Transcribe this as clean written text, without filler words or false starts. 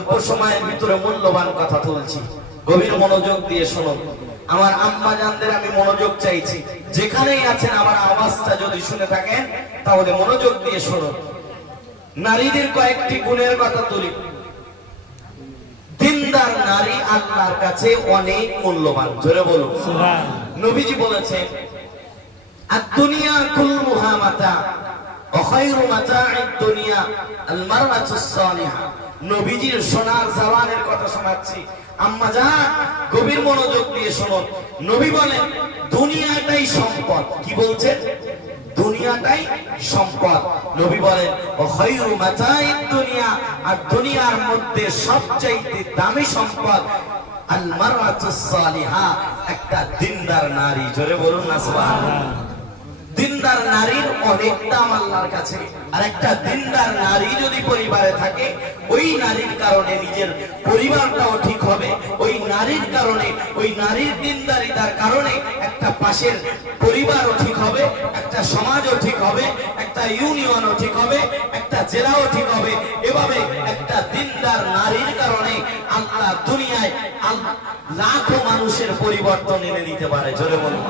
অল্প সময়ের ভিতরে মূল্যবান কথা তুলছি, গভীর মনোযোগ দিয়ে শুনুন। আমার আম্মা জানদের আমি মনোযোগ চাইছি, যেখানেই আছেন আমার আওয়াজটা যদি শুনে থাকেন তাহলে মনোযোগ দিয়ে শুনুন। নারীদের কয়েকটি গুণের কথা তুলি। দিনদার নারী আল্লাহর কাছে অনেক মূল্যবান, জোরে বলুন সুবহানাল্লাহ। নবীজি বলেছেন আদ-দুনিয়া কুল্লুহা মাতা ওয়া খায়রু মাতা'আদ দুনিয়া আল মারআতুস সালিহা। নবীজির সোনার জওয়ানের কথা শোনাচ্ছি, আম্মা জান গভীর মনোযোগ দিয়ে শুনুন। নবী বলেন দুনিয়াটাই সম্পদ। কি বলছেন? দুনিয়াটাই সম্পদ। নবী বলেন ওয়া খায়রু মাতা'আদ দুনিয়া, আর দুনিয়ার মধ্যে সবচেয়ে দামি সম্পদ আল মারআতুস সালিহা, একটা দিনদার নারী। জোরে বলুন না সুবহানাল্লাহ। দিনদার নারীর অনেক দাম আল্লাহর কাছে। আর একটা দিনদার নারী যদি পরিবারে থাকে, ওই নারীর কারণে নিজের পরিবারটাও ঠিক হবে। ওই নারীর কারণে, ওই নারীর দিনদারিতার কারণে একটা পাশের পরিবারও ঠিক হবে, একটা সমাজও ঠিক হবে, একটা ইউনিয়নও ঠিক হবে, একটা জেলাও ঠিক হবে। এভাবে একটা দিনদার নারীর কারণে আল্লাহ দুনিয়ায় লাখো মানুষের পরিবর্তন এনে দিতে পারে। জোরে বলুন।